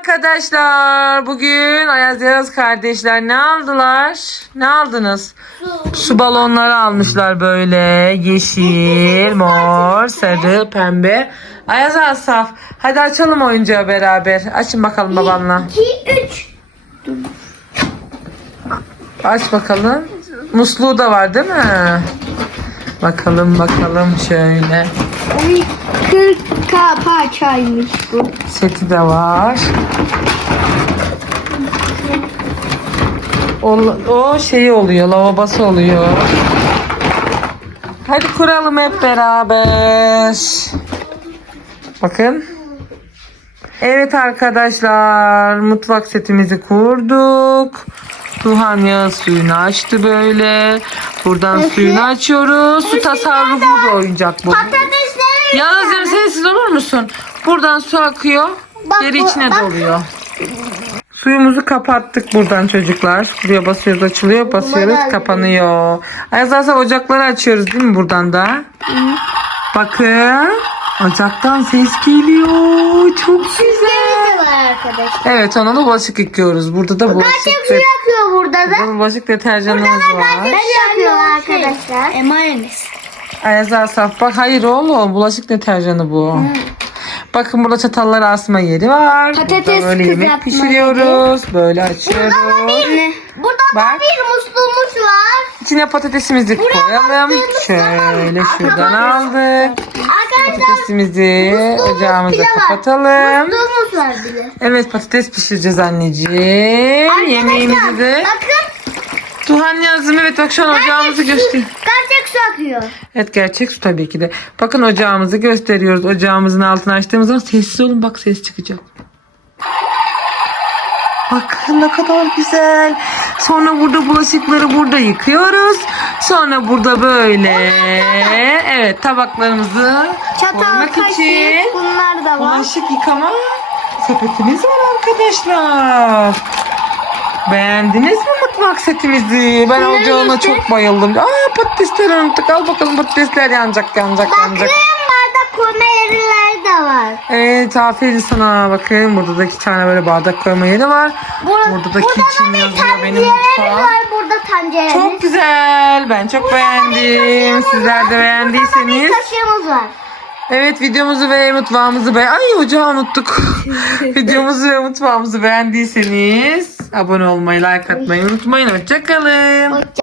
arkadaşlar. Bugün Ayaz Yağız kardeşler ne aldılar? Ne aldınız? Su balonları almışlar böyle. Yeşil, mor, sarı, pembe. Ayaz Asaf. Hadi açalım oyuncağı beraber. Açın bakalım babanla. 2, 3. Aç bakalım. Musluğu da var değil mi? Bakalım bakalım şöyle. 40 parçaymış bu. Seti de var. O, o şey oluyor, lavabosu oluyor. Hadi kuralım hep beraber. Bakın. Evet arkadaşlar, mutfak setimizi kurduk. Yağı suyunu açtı böyle. Buradan suyunu açıyoruz. Su tasarrufu bir oyuncak bu. Patatesleri Yalnızcığım sessiz olur musun? Buradan su akıyor. Bak Geri bu- içine bak. doluyor. Suyumuzu kapattık buradan çocuklar. Buraya basıyoruz açılıyor basıyoruz Umarım. kapanıyor. Ayazlarsa ocakları açıyoruz değil mi buradan da? Bakın. Ocaktan ses geliyor. Çok güzel. de var arkadaşlar. Evet ona da bulaşık yıkıyoruz. Burada da bulaşık, Gerçek su yakıyor burada da. burada bulaşık deterjanımız var. Su yakıyor arkadaşlar. E mayonez. Ayaz Asaf bak hayır oğlum bulaşık deterjanı bu. Bakın burada çatallar asma yeri var. Patates burada böyle yemek pişiriyoruz. Böyle açıyoruz. Ne? Burada Bak. da bir musluğumuz var. İçine patatesimizi koyalım. Şöyle şuradan aldık. Arkadaşlar Patatesimizi ocağımıza kapatalım. Musluğumuz var bile. Evet patates pişireceğiz anneciğim. Yemeğimizi de. Bakın. Tuhan yazdım evet bak şu an ocağımızı göster. Akıyor. Evet gerçek su tabii ki de. Bakın ocağımızı gösteriyoruz. Ocağımızın altını açtığımız zaman sessiz olun bak ses çıkacak. Bakın ne kadar güzel. Sonra burada bulaşıkları burada yıkıyoruz. Sonra burada böyle evet tabaklarımızı Çatal, koymak kaşık için bunlar da var. bulaşık yıkama sepetimiz var arkadaşlar. Beğendiniz mi mutfak setimizi? Ben ocağına çok bayıldım. Aa patatesler unuttuk. Al bakalım patatesler yanacak yanacak yanacak. Bakın bardak koyma yerleri de var. Evet aferin sana. Bakın burada da iki tane böyle bardak koyma yeri var. Bur- Burada da burada kitchen yazıyor benim mutfağım. var. Burada tenceremiz. Çok güzel. Ben çok beğendim. Sizler de Burada bir beğendiyseniz. kaşığımız var. Evet videomuzu ve mutfağımızı beğen... Ay ocağı unuttuk. videomuzu ve mutfağımızı beğendiyseniz abone olmayı, like atmayı unutmayın. Hoşçakalın. Hoşça